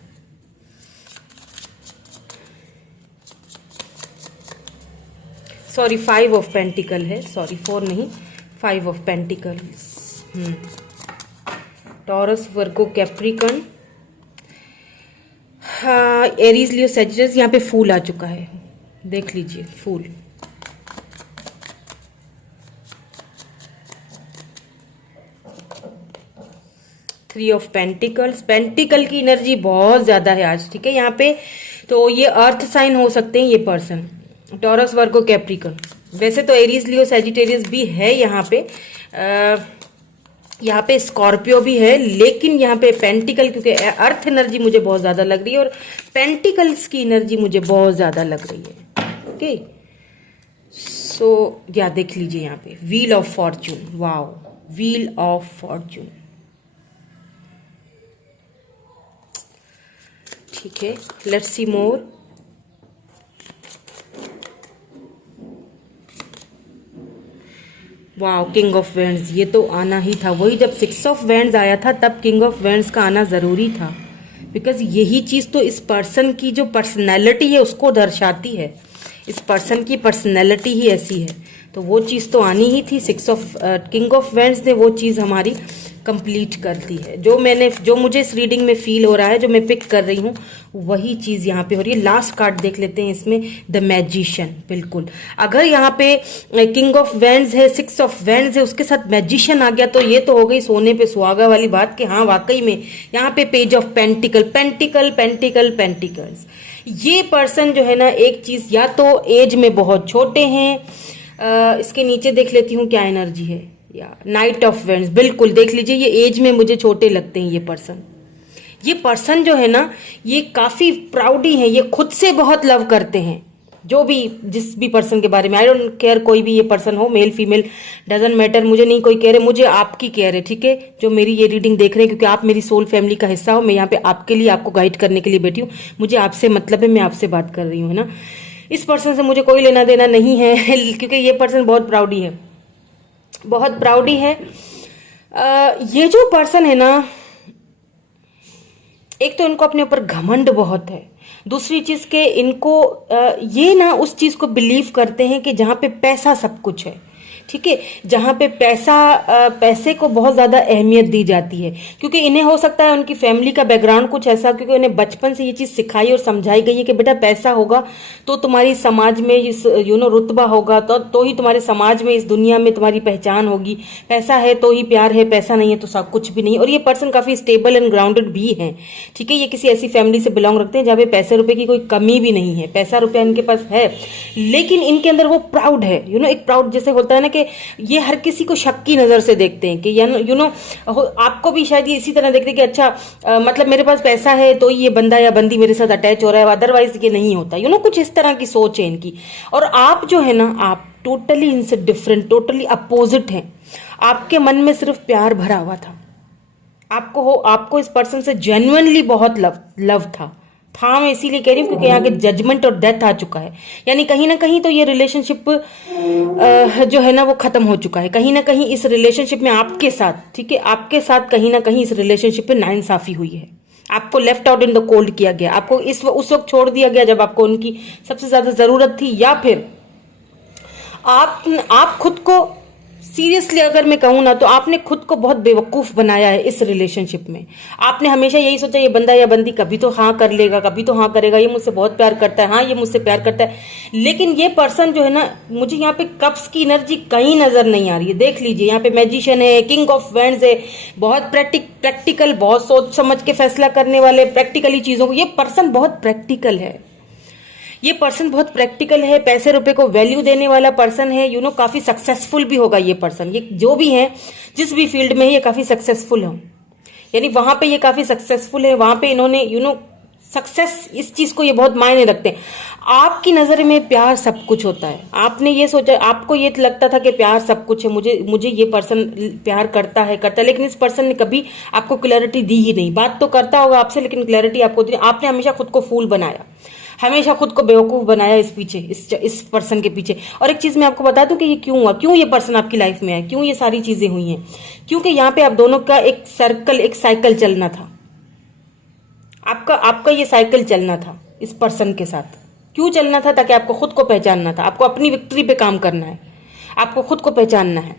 सॉरी, 5 ऑफ पेंटिकल है, सॉरी 4 नहीं, 5 of pentacles. Taurus, Virgo, Capricorn, हाँ, एरीज, लियो, सैजिटस। यहाँ पे फूल आ चुका है, देख लीजिए फूल। थ्री ऑफ पेंटिकल्स, पेंटिकल की एनर्जी बहुत ज्यादा है आज, ठीक है यहाँ पे। तो ये अर्थ साइन हो सकते हैं ये पर्सन, टॉरस, वर्गो, कैप्रिकॉर्न। वैसे तो एरीज, लियो, सैजिटेरियस भी है यहाँ पे, यहाँ पे स्कॉर्पियो भी है, लेकिन यहाँ पे पेंटिकल, क्योंकि अर्थ एनर्जी मुझे बहुत ज्यादा लग रही है और पेंटिकल्स की एनर्जी मुझे बहुत ज्यादा लग रही है, ओके। सो या देख लीजिए यहाँ पे wheel of Fortune. Wow, wheel of Fortune, ठीक है। Let's C more. Wow, king of wands, ये तो आना ही था। वही जब 6 ऑफ वैंड्स आया था तब किंग ऑफ वैंड्स का आना जरूरी था, बिकॉज यही चीज तो इस पर्सन की जो पर्सनैलिटी है उसको दर्शाती है। इस पर्सन की पर्सनैलिटी ही ऐसी है, तो वो चीज तो आनी ही थी। किंग ऑफ वैंड्स ने वो चीज हमारी कंप्लीट कर दी है। जो मुझे इस रीडिंग में फील हो रहा है, जो मैं पिक कर रही हूँ, वही चीज यहाँ पे हो रही है। लास्ट कार्ड देख लेते हैं इसमें, द मैजिशियन। बिल्कुल, अगर यहाँ पे किंग ऑफ वैंड्स है, 6 ऑफ वैंड्स है, उसके साथ मैजिशियन आ गया तो ये तो हो गई सोने पे सुहागा वाली बात कि हाँ वाकई में यहाँ पे पेज ऑफ पेंटिकल्स। ये पर्सन जो है ना, एक चीज, या तो एज में बहुत छोटे हैं। इसके नीचे देख लेती हूँ क्या एनर्जी है, या नाइट ऑफ वेंड्स। बिल्कुल देख लीजिए, ये एज में मुझे छोटे लगते हैं। ये पर्सन जो है ना, ये काफी प्राउडी है, ये खुद से बहुत लव करते हैं। जो भी, जिस भी पर्सन के बारे में, आई डोंट केयर, कोई भी ये पर्सन हो, मेल फीमेल डजंट मैटर, मुझे नहीं कोई केयर है, मुझे आपकी केयर है, ठीक है। जो मेरी ये रीडिंग देख रहे हैं, क्योंकि आप मेरी सोल फैमिली का हिस्सा हो, मैं यहाँ पे आपके लिए, आपको गाइड करने के लिए बैठी हूँ। मुझे आपसे मतलब है, मैं आपसे बात कर रही हूँ, है ना। इस पर्सन से मुझे कोई लेना देना नहीं है क्योंकि ये पर्सन बहुत प्राउडी है, बहुत प्राउडी है। ये जो पर्सन है ना, एक तो इनको अपने ऊपर घमंड बहुत है, दूसरी चीज के इनको ये ना उस चीज को बिलीव करते हैं कि जहां पे पैसा सब कुछ है, ठीक है, जहाँ पे पैसे को बहुत ज़्यादा अहमियत दी जाती है, क्योंकि इन्हें हो सकता है उनकी फैमिली का बैकग्राउंड कुछ ऐसा, क्योंकि उन्हें बचपन से ये चीज़ सिखाई और समझाई गई है कि बेटा पैसा होगा तो तुम्हारी समाज में इस रुतबा होगा, तो ही तुम्हारे समाज में, इस दुनिया में तुम्हारी पहचान होगी। पैसा है तो ही प्यार है, पैसा नहीं है तो सब कुछ भी नहीं। और ये पर्सन काफ़ी स्टेबल एंड ग्राउंडेड भी है, ठीक है। ये किसी ऐसी फैमिली से बिलोंग रखते हैं जहाँ पे पैसे रुपए की कोई कमी भी नहीं है, पैसा रुपया इनके पास है, लेकिन इनके अंदर वो प्राउड है। एक प्राउड जैसे होता है ना, कि ये हर किसी को शक की नजर से देखते हैं, कि आपको भी शायद ये इसी तरह देखते हैं कि अच्छा मतलब मेरे पास पैसा है तो ये बंदा या बंदी मेरे साथ अटैच हो रहा है, अदरवाइज ये नहीं होता। कुछ इस तरह की सोच है इनकी। और आप जो है ना, आप टोटली इनसे डिफरेंट, टोटली अपोजिट हैं। आपके मन में सिर्फ प्यार भरा हुआ था, आपको इस पर्सन से जेन्युइनली बहुत लव था। मैं इसीलिए कह रही हूँ क्योंकि यहाँ के जजमेंट और डेथ आ चुका है, यानी कहीं ना कहीं तो ये रिलेशनशिप जो है ना वो खत्म हो चुका है। कहीं ना कहीं इस रिलेशनशिप में आपके साथ, ठीक है, आपके साथ कहीं ना कहीं इस रिलेशनशिप में नाइंसाफी हुई है। आपको left out in the cold किया गया, आपको उस वक्त छोड़ दिया गया जब आपको उनकी सबसे ज्यादा जरूरत थी, या फिर आप खुद को, सीरियसली अगर मैं कहूँ ना, तो आपने खुद को बहुत बेवकूफ बनाया है इस रिलेशनशिप में। आपने हमेशा यही सोचा ये बंदा या बंदी कभी तो हाँ कर लेगा, कभी तो हाँ करेगा, ये मुझसे बहुत प्यार करता है, हाँ ये मुझसे प्यार करता है। लेकिन ये पर्सन जो है ना, मुझे यहाँ पे कप्स की एनर्जी कहीं नजर नहीं आ रही है। देख लीजिए, यहाँ पे मैजिशियन है, किंग ऑफ वैंड्स है, बहुत प्रैक्टिकल, बहुत सोच समझ के फैसला करने वाले, प्रैक्टिकली चीजों को, ये पर्सन बहुत प्रैक्टिकल है। ये पर्सन बहुत प्रैक्टिकल है, पैसे रुपए को वैल्यू देने वाला पर्सन है। काफी सक्सेसफुल भी होगा ये पर्सन। ये जो भी है, जिस भी फील्ड में है, ये काफी सक्सेसफुल है, यानी वहां पे ये काफी सक्सेसफुल है। वहां पे इन्होंने सक्सेस, इस चीज को ये बहुत मायने रखते हैं। आपकी नजर में प्यार सब कुछ होता है। आपने ये सोचा, आपको ये लगता था कि प्यार सब कुछ है, मुझे ये पर्सन प्यार करता है, लेकिन इस पर्सन ने कभी आपको क्लैरिटी दी ही नहीं। बात तो करता होगा आपसे, लेकिन क्लैरिटी आपको दी। आपने हमेशा खुद को फूल बनाया, हमेशा खुद को बेवकूफ बनाया इस पर्सन के पीछे। और एक चीज मैं आपको बता दूं कि ये क्यों हुआ, क्यों ये पर्सन आपकी लाइफ में है, क्यों ये सारी चीजें हुई हैं। क्योंकि यहाँ पे आप दोनों का एक साइकिल चलना था। आपका ये साइकिल चलना था इस पर्सन के साथ। क्यों चलना था? ताकि आपको खुद को पहचानना था, आपको अपनी विक्ट्री पे काम करना है, आपको खुद को पहचानना है।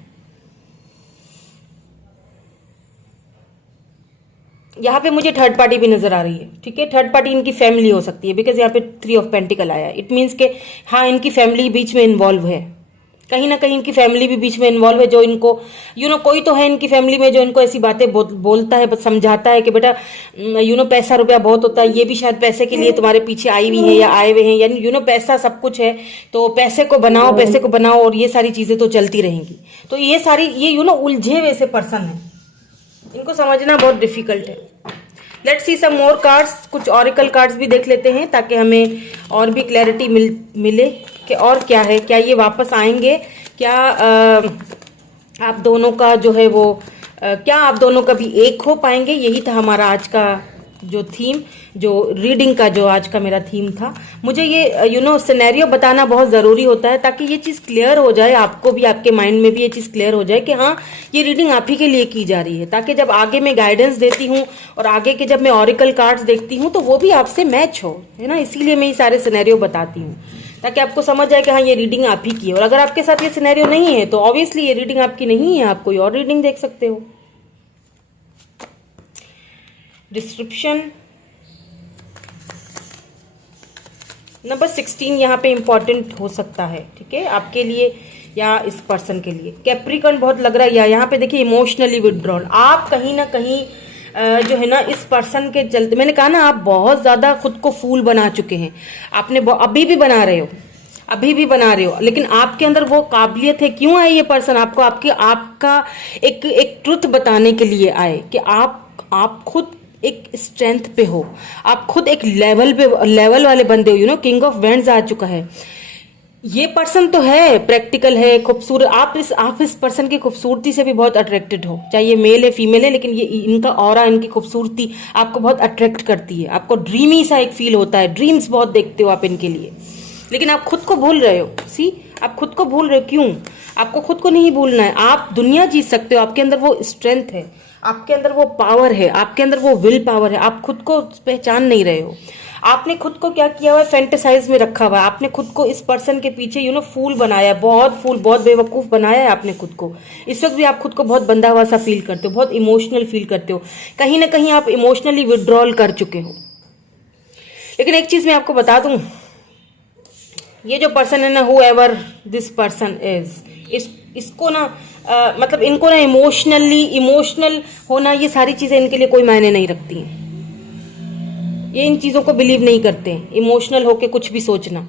यहाँ पे मुझे थर्ड पार्टी भी नजर आ रही है, ठीक है। थर्ड पार्टी इनकी फैमिली हो सकती है, बिकॉज यहाँ पे 3 ऑफ पेंटिकल आया है। इट मीन्स के हाँ, इनकी फैमिली बीच में इन्वॉल्व है, कहीं ना कहीं इनकी फैमिली भी बीच में इन्वॉल्व है, जो इनको कोई तो है इनकी फैमिली में जो इनको ऐसी बातें बोलता है, समझाता है कि बेटा पैसा रुपया बहुत होता है, ये भी शायद पैसे के लिए तुम्हारे पीछे आई हुई है या आए हुए हैं, यानी पैसा सब कुछ है, तो पैसे को बनाओ और ये सारी चीजें तो चलती रहेंगी। तो ये सारी उलझे हुए से पर्सन है, इनको समझना बहुत डिफिकल्ट है। Let's see some more cards, कुछ ऑरिकल कार्ड्स भी देख लेते हैं ताकि हमें और भी क्लैरिटी मिले कि और क्या है। क्या ये वापस आएंगे? क्या आप दोनों का जो है वो क्या आप दोनों कभी एक हो पाएंगे? यही था हमारा आज का जो थीम, जो रीडिंग का जो आज का मेरा थीम था। मुझे ये सिनेरियो बताना बहुत ज़रूरी होता है ताकि ये चीज़ क्लियर हो जाए, आपको भी, आपके माइंड में भी ये चीज़ क्लियर हो जाए कि हाँ, ये रीडिंग आप ही के लिए की जा रही है, ताकि जब आगे मैं गाइडेंस देती हूँ और आगे के जब मैं ऑरिकल कार्ड्स देखती हूँ तो वो भी आपसे मैच हो, है ना। इसीलिए मैं ये सारे सिनेरियो बताती हूँ ताकि आपको समझ आए कि हाँ, ये रीडिंग आप ही की है। और अगर आपके साथ ये सिनेरियो नहीं है तो ऑब्वियसली ये रीडिंग आपकी नहीं है, आप कोई और रीडिंग देख सकते हो। डिस्क्रिप्शन नंबर 16 यहाँ पे इंपॉर्टेंट हो सकता है, ठीक है, आपके लिए या इस पर्सन के लिए। कैप्रिकॉर्न बहुत लग रहा है, या यहाँ पे देखिए इमोशनली विड्रॉन। आप कहीं ना कहीं जो है ना इस पर्सन के चलते, मैंने कहा ना, आप बहुत ज्यादा खुद को फूल बना चुके हैं। आपने अभी भी बना रहे हो, लेकिन आपके अंदर वो काबिलियत है। क्यों आए ये पर्सन? आपका एक ट्रुथ बताने के लिए आए कि आप खुद एक स्ट्रेंथ पे हो, आप खुद एक लेवल वाले बंदे हो। किंग ऑफ वैंड्स आ चुका है। ये पर्सन तो है, प्रैक्टिकल है, खूबसूरत। आप इस पर्सन की खूबसूरती से भी बहुत अट्रैक्टेड हो, चाहे ये मेल है फीमेल है, लेकिन ये इनका ऑरा, इनकी खूबसूरती आपको बहुत अट्रैक्ट करती है। आपको ड्रीमी सा एक फील होता है, ड्रीम्स बहुत देखते हो आप इनके लिए, लेकिन आप खुद को भूल रहे हो। आप खुद को भूल रहे हो। क्यों? आपको खुद को नहीं भूलना है। आप दुनिया जीत सकते हो, आपके अंदर वो स्ट्रेंथ है, आपके अंदर वो पावर है, आपके अंदर वो विल पावर है। आप खुद को पहचान नहीं रहे हो। आपने खुद को क्या किया हुआ है, फैंटेसाइज में रखा हुआ है, आपने खुद को इस पर्सन के पीछे फूल बनाया है, बहुत फूल, बहुत बेवकूफ बनाया है आपने खुद को। इस वक्त भी आप खुद को बहुत बंधा हुआ सा फील करते हो, बहुत इमोशनल फील करते हो, कहीं ना कहीं आप इमोशनली विड्रॉल कर चुके हो। लेकिन एक चीज मैं आपको बता दूं, ये जो पर्सन है ना, who ever this person is, इसको ना मतलब इनको ना इमोशनल होना, ये सारी चीजें इनके लिए कोई मायने नहीं रखती हैं। ये इन चीजों को बिलीव नहीं करते हैं, इमोशनल होके कुछ भी सोचना,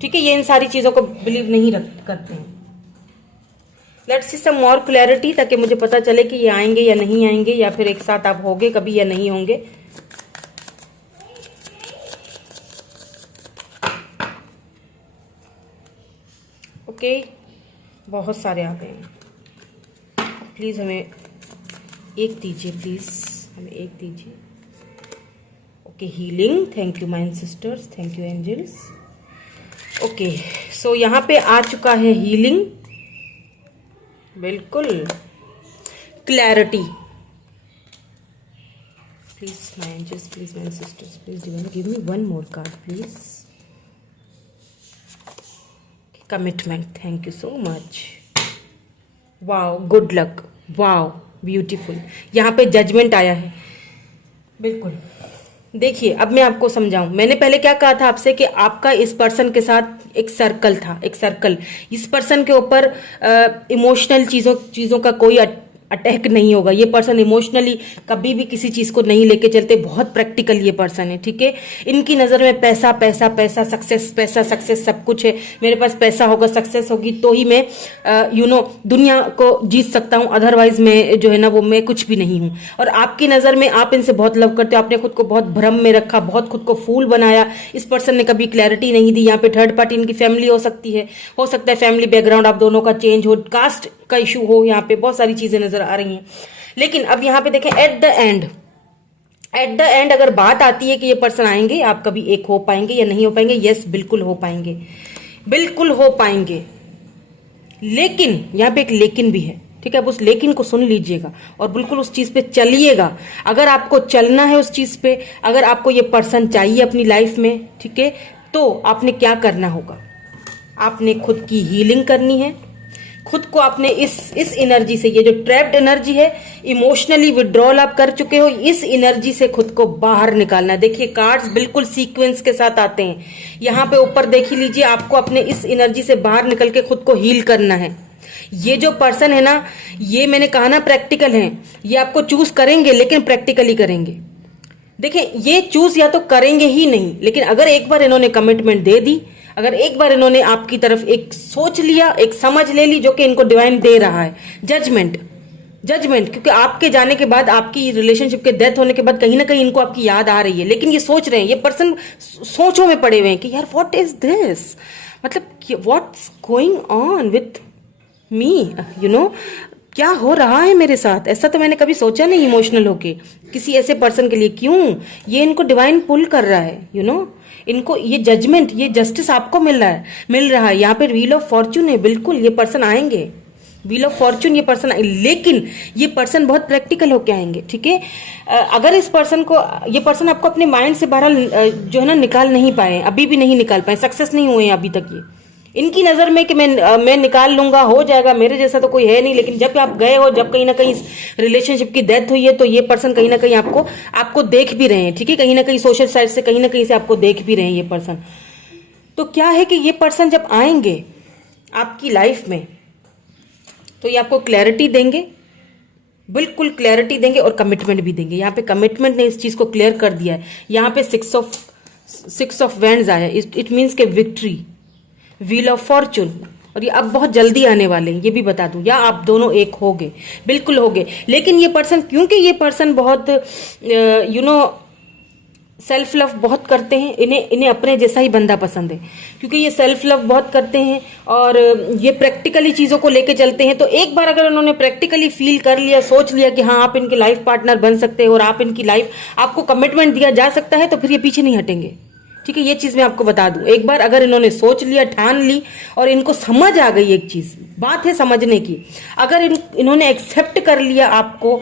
ठीक है, ये इन सारी चीजों को बिलीव नहीं करते हैं। Let's see some more clarity, ताकि मुझे पता चले कि ये आएंगे या नहीं आएंगे, या फिर एक साथ आप होगे कभी या नहीं होंगे। ओके, बहुत सारे आ गए हैं। प्लीज हमें एक दीजिए, प्लीज हमें एक दीजिए। Okay, healing, thank you my sisters, thank you angels. Okay, so यहाँ पे आ चुका है हीलिंग, बिल्कुल clarity. Please my angels, please my sisters, please divine give me one more card please. Commitment, thank you so much. Wow, good luck, wow beautiful. यहाँ पे जजमेंट आया है, बिल्कुल। देखिए, अब मैं आपको समझाऊं, मैंने पहले क्या कहा था आपसे कि आपका इस पर्सन के साथ एक सर्कल था, एक सर्कल। इस पर्सन के ऊपर इमोशनल चीजों का कोई अटैक नहीं होगा। ये पर्सन इमोशनली कभी भी किसी चीज को नहीं लेके चलते, बहुत प्रैक्टिकल ये पर्सन है, ठीक है। इनकी नजर में पैसा पैसा पैसा, सक्सेस, पैसा सक्सेस सब कुछ है। मेरे पास पैसा होगा, सक्सेस होगी तो ही मैं दुनिया को जीत सकता हूँ, अदरवाइज मैं जो है ना वो मैं कुछ भी नहीं हूँ। और आपकी नजर में आप इनसे बहुत लव करते हो, आपने खुद को बहुत भ्रम में रखा, बहुत खुद को फूल बनाया। इस पर्सन ने कभी क्लैरिटी नहीं दी। यहाँ पे थर्ड पार्टी इनकी फैमिली हो सकती है, हो सकता है फैमिली बैकग्राउंड आप दोनों का चेंज हो, कास्ट का इशू हो, यहाँ पे बहुत सारी चीजें नजर आ रही हैं। लेकिन अब यहाँ पे देखें, एट द एंड अगर बात आती है कि ये पर्सन आएंगे, आप कभी एक हो पाएंगे या नहीं हो पाएंगे? यस, बिल्कुल हो पाएंगे, बिल्कुल हो पाएंगे। लेकिन यहाँ पे एक लेकिन भी है, ठीक है। अब उस लेकिन को सुन लीजिएगा और बिल्कुल उस चीज पे चलिएगा। अगर आपको चलना है उस चीज पे, अगर आपको ये पर्सन चाहिए अपनी लाइफ में, ठीक है, तो आपने क्या करना होगा? आपने खुद की हीलिंग करनी है। खुद को आपने इस एनर्जी से, ये जो ट्रैप्ड एनर्जी है, इमोशनली विड्रॉल आप कर चुके हो, इस एनर्जी से खुद को बाहर निकालना है। देखिए, कार्ड्स बिल्कुल सीक्वेंस के साथ आते हैं। यहाँ पे ऊपर देख ही लीजिए, आपको अपने इस एनर्जी से बाहर निकल के खुद को हील करना है। ये जो पर्सन है ना, ये मैंने कहा ना प्रैक्टिकल है, ये आपको चूज करेंगे लेकिन प्रैक्टिकली करेंगे। देखिए, ये चूज या तो करेंगे ही नहीं, लेकिन अगर एक बार इन्होंने कमिटमेंट दे दी, अगर एक बार इन्होंने आपकी तरफ एक सोच लिया, एक समझ ले ली, जो कि इनको डिवाइन दे रहा है, जजमेंट, क्योंकि आपके जाने के बाद, आपकी रिलेशनशिप के डेथ होने के बाद कहीं ना कहीं इनको आपकी याद आ रही है, लेकिन ये सोच रहे हैं, ये पर्सन सोचों में पड़े हुए हैं कि यार व्हाट इज दिस, मतलब what's going on with me, क्या हो रहा है मेरे साथ? ऐसा तो मैंने कभी सोचा नहीं इमोशनल होके किसी ऐसे पर्सन के लिए। क्यों ये इनको डिवाइन पुल कर रहा है? इनको ये जजमेंट, ये जस्टिस आपको मिल रहा है। यहाँ पे व्हील ऑफ फॉर्च्यून है, बिल्कुल ये पर्सन आएंगे, व्हील ऑफ फॉर्च्यून, ये पर्सन लेकिन ये पर्सन बहुत प्रैक्टिकल होके आएंगे, ठीक है। अगर इस पर्सन को, ये पर्सन आपको अपने माइंड से बाहर जो है ना निकाल नहीं पाए, अभी भी नहीं निकाल पाए, सक्सेस नहीं हुए अभी तक। ये इनकी नजर में कि मैं निकाल लूंगा, हो जाएगा, मेरे जैसा तो कोई है नहीं। लेकिन जब आप गए हो, जब कहीं ना कहीं रिलेशनशिप की डेथ हुई है, तो ये पर्सन कहीं ना कहीं आपको देख भी रहे हैं, ठीक है। कहीं ना कहीं सोशल साइड से, कहीं ना कहीं से आपको देख भी रहे हैं ये पर्सन। तो क्या है कि ये पर्सन जब आएंगे आपकी लाइफ में, तो ये आपको क्लैरिटी देंगे, बिल्कुल क्लैरिटी देंगे, और कमिटमेंट भी देंगे। यहाँ पे कमिटमेंट ने इस चीज को क्लियर कर दिया है। यहाँ पे सिक्स ऑफ वैंड्स आया, इट मीन्स के विक्ट्री, व्हील ऑफ फॉर्चून, और ये अब बहुत जल्दी आने वाले हैं, ये भी बता दूं। या आप दोनों एक होगे, बिल्कुल होगे। लेकिन ये पर्सन, क्योंकि ये पर्सन बहुत सेल्फ लव बहुत करते हैं, इन्हें अपने जैसा ही बंदा पसंद है, क्योंकि ये सेल्फ लव बहुत करते हैं और ये प्रैक्टिकली चीजों को लेके चलते हैं। तो एक बार अगर उन्होंने प्रैक्टिकली फील कर लिया, सोच लिया कि हाँ आप इनके लाइफ पार्टनर बन सकते हैं और आप इनकी लाइफ, आपको कमिटमेंट दिया जा सकता है, तो फिर ये पीछे नहीं हटेंगे, ठीक है, ये चीज मैं आपको बता दूं। एक बार अगर इन्होंने सोच लिया, ठान ली और इनको समझ आ गई, एक चीज बात है समझने की, अगर इन्होंने एक्सेप्ट कर लिया आपको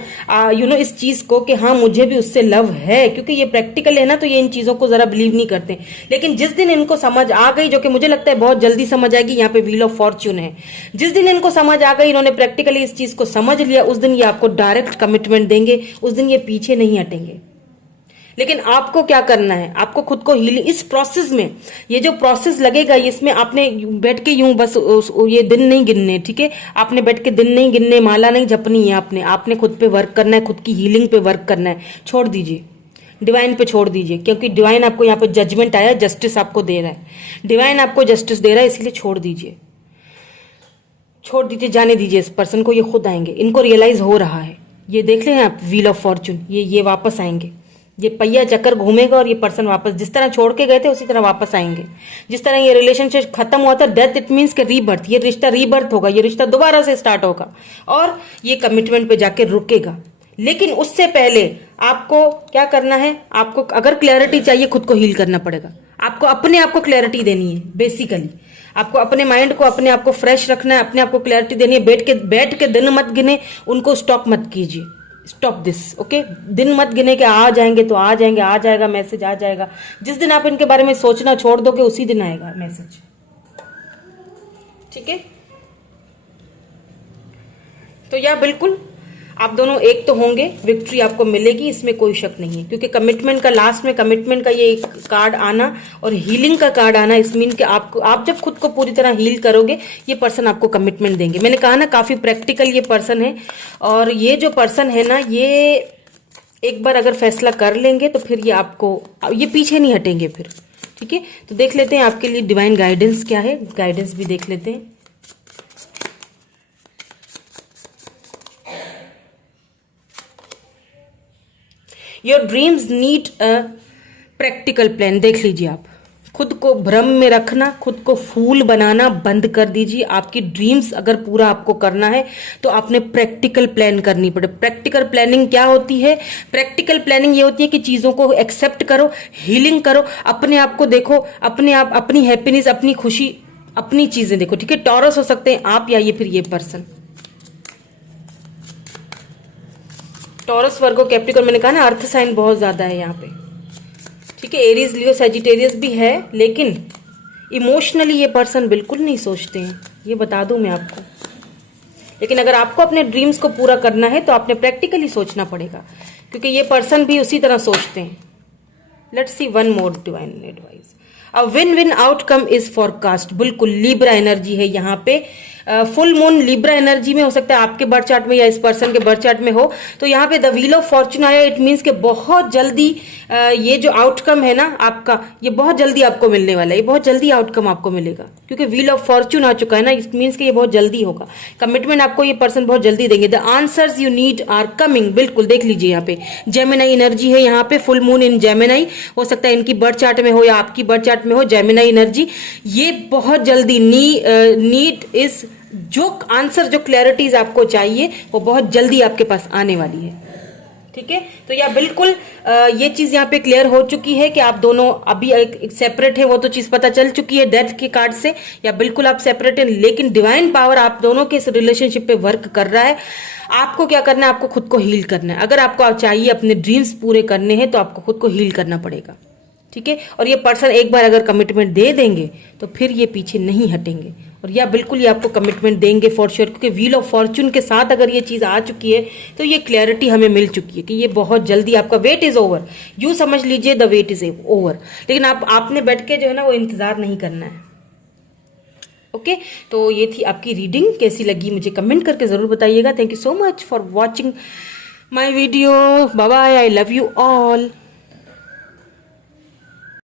इस चीज को कि हाँ मुझे भी उससे लव है, क्योंकि ये प्रैक्टिकल है ना, तो ये इन चीजों को जरा बिलीव नहीं करते। लेकिन जिस दिन इनको समझ आ गई, जो कि मुझे लगता है बहुत जल्दी समझ आएगी, यहाँ पे व्हील ऑफ फॉर्च्यून है, जिस दिन इनको समझ आ गई, इन्होंने प्रैक्टिकली इस चीज को समझ लिया, उस दिन ये आपको डायरेक्ट कमिटमेंट देंगे, उस दिन ये पीछे नहीं हटेंगे। लेकिन आपको क्या करना है, आपको खुद को हील, इस प्रोसेस में, ये जो प्रोसेस लगेगा, इसमें आपने बैठ के यूं बस ये दिन नहीं गिनने, ठीक है, आपने बैठ के दिन नहीं गिनने, माला नहीं जपनी है, आपने खुद पे वर्क करना है, खुद की हीलिंग पे वर्क करना है। छोड़ दीजिए, डिवाइन पे छोड़ दीजिए, क्योंकि डिवाइन आपको यहाँ पे जजमेंट आया, जस्टिस आपको दे रहा है, डिवाइन आपको जस्टिस दे रहा है, इसलिए छोड़ दीजिए, छोड़ दीजिए, जाने दीजिए इस पर्सन को, ये खुद आएंगे, इनको रियलाइज हो रहा है। ये देख लें आप, व्हील ऑफ फॉर्चून, ये वापस आएंगे, ये पहिया चक्कर घूमेगा और ये पर्सन वापस, जिस तरह छोड़ के गए थे उसी तरह वापस आएंगे। जिस तरह ये रिलेशनशिप खत्म हुआ था, डेथ इट मीन्स के रीबर्थ, ये रिश्ता रीबर्थ होगा, ये रिश्ता दोबारा से स्टार्ट होगा और ये कमिटमेंट पे जाके रुकेगा। लेकिन उससे पहले आपको क्या करना है, आपको अगर क्लैरिटी चाहिए, खुद को हील करना पड़ेगा, आपको अपने आप को क्लैरिटी देनी है। बेसिकली आपको अपने माइंड को, अपने आप को फ्रेश रखना है, अपने आप को क्लैरिटी देनी है। बैठ के दिन मत गिने, उनको स्टॉप मत कीजिए, स्टॉप दिस, ओके। दिन मत गिने कि आ जाएंगे तो आ जाएंगे, आ जाएगा मैसेज, आ जाएगा। जिस दिन आप इनके बारे में सोचना छोड़ दोगे, उसी दिन आएगा मैसेज, ठीक है। तो या बिल्कुल आप दोनों एक तो होंगे, विक्ट्री आपको मिलेगी, इसमें कोई शक नहीं है, क्योंकि कमिटमेंट का लास्ट में कमिटमेंट का ये कार्ड आना और हीलिंग का कार्ड आना, इस मीन कि आप जब खुद को पूरी तरह हील करोगे, ये पर्सन आपको कमिटमेंट देंगे। मैंने कहा ना, काफी प्रैक्टिकल ये पर्सन है, और ये जो पर्सन है ना, ये एक बार अगर फैसला कर लेंगे तो फिर ये आपको, ये पीछे नहीं हटेंगे फिर, ठीक है। तो देख लेते हैं आपके लिए डिवाइन गाइडेंस क्या है, गाइडेंस भी देख लेते हैं। Your dreams need a practical plan. देख लीजिए, आप खुद को भ्रम में रखना, खुद को फूल बनाना बंद कर दीजिए। आपकी ड्रीम्स अगर पूरा आपको करना है तो आपने प्रैक्टिकल प्लान करनी पड़े। प्रैक्टिकल प्लानिंग क्या होती है? प्रैक्टिकल प्लानिंग ये होती है कि चीजों को एक्सेप्ट करो, हीलिंग करो, अपने आप को देखो, अपने आप, अपनी हैप्पीनेस, अपनी खुशी, अपनी चीजें देखो, ठीक है। टॉरस हो सकते हैं आप, या ये फिर ये पर्सन टॉरस, वर्गो, कैप्रिकॉर्न। मैंने कहा ना, अर्थ साइन बहुत ज्यादा है यहाँ पे, ठीक है। एरीज, लियो, सजिटेरियस भी है, लेकिन इमोशनली ये पर्सन बिल्कुल नहीं सोचते हैं, ये बता दूं मैं आपको। लेकिन अगर आपको अपने ड्रीम्स को पूरा करना है तो आपने प्रैक्टिकली सोचना पड़ेगा, क्योंकि ये पर्सन भी उसी तरह सोचते हैं। Let's C one more divine advice. A win win outcome is forecast. बिल्कुल लिब्रा एनर्जी है यहाँ पे, फुल मून लिब्रा एनर्जी में हो सकता है आपके बर्थ चार्ट में या इस पर्सन के बर्थ चार्ट में हो। तो यहाँ पे द व्हील ऑफ फॉर्चून आया, इट मीन्स कि बहुत जल्दी ये जो आउटकम है ना आपका, ये बहुत जल्दी आपको मिलने वाला है, ये बहुत जल्दी आउटकम आपको मिलेगा, क्योंकि व्हील ऑफ फॉर्चून आ चुका है ना, इट मीन्स कि ये बहुत जल्दी होगा। कमिटमेंट आपको ये पर्सन बहुत जल्दी देंगे। The answers you need are coming. बिल्कुल देख लीजिए, यहाँ पे जेमिनाई एनर्जी है, यहाँ पे फुल मून इन जेमिनाई, हो सकता है इनकी बर्थ चार्ट में हो या आपकी बर्थ चार्ट में हो जेमिनाई एनर्जी। ये बहुत जल्दी नीड इज, जो आंसर, जो क्लैरिटीज आपको चाहिए वो बहुत जल्दी आपके पास आने वाली है, ठीक है। तो या बिल्कुल ये चीज यहाँ पे क्लियर हो चुकी है कि आप दोनों अभी एक सेपरेट है, वो तो चीज पता चल चुकी है डेथ के कार्ड से, या बिल्कुल आप सेपरेट है, लेकिन डिवाइन पावर आप दोनों के इस रिलेशनशिप पे वर्क कर रहा है। आपको क्या करना है? आपको खुद को हील करना है। अगर आपको चाहिए अपने ड्रीम्स पूरे करने हैं तो आपको खुद को हील करना पड़ेगा, ठीक है। और ये पर्सन एक बार अगर कमिटमेंट दे देंगे तो फिर ये पीछे नहीं हटेंगे, और या बिल्कुल ये आपको कमिटमेंट देंगे फॉर श्योर, क्योंकि व्हील ऑफ फॉर्चून के साथ अगर ये चीज आ चुकी है तो ये क्लैरिटी हमें मिल चुकी है कि ये बहुत जल्दी, आपका वेट इज ओवर, यूं समझ लीजिए द वेट इज ओवर। लेकिन आपने बैठ के जो है ना वो इंतजार नहीं करना है, ओके। तो ये थी आपकी रीडिंग, कैसी लगी मुझे कमेंट करके जरूर बताइएगा। Thank you so much for watching my video, bye bye, I love you all.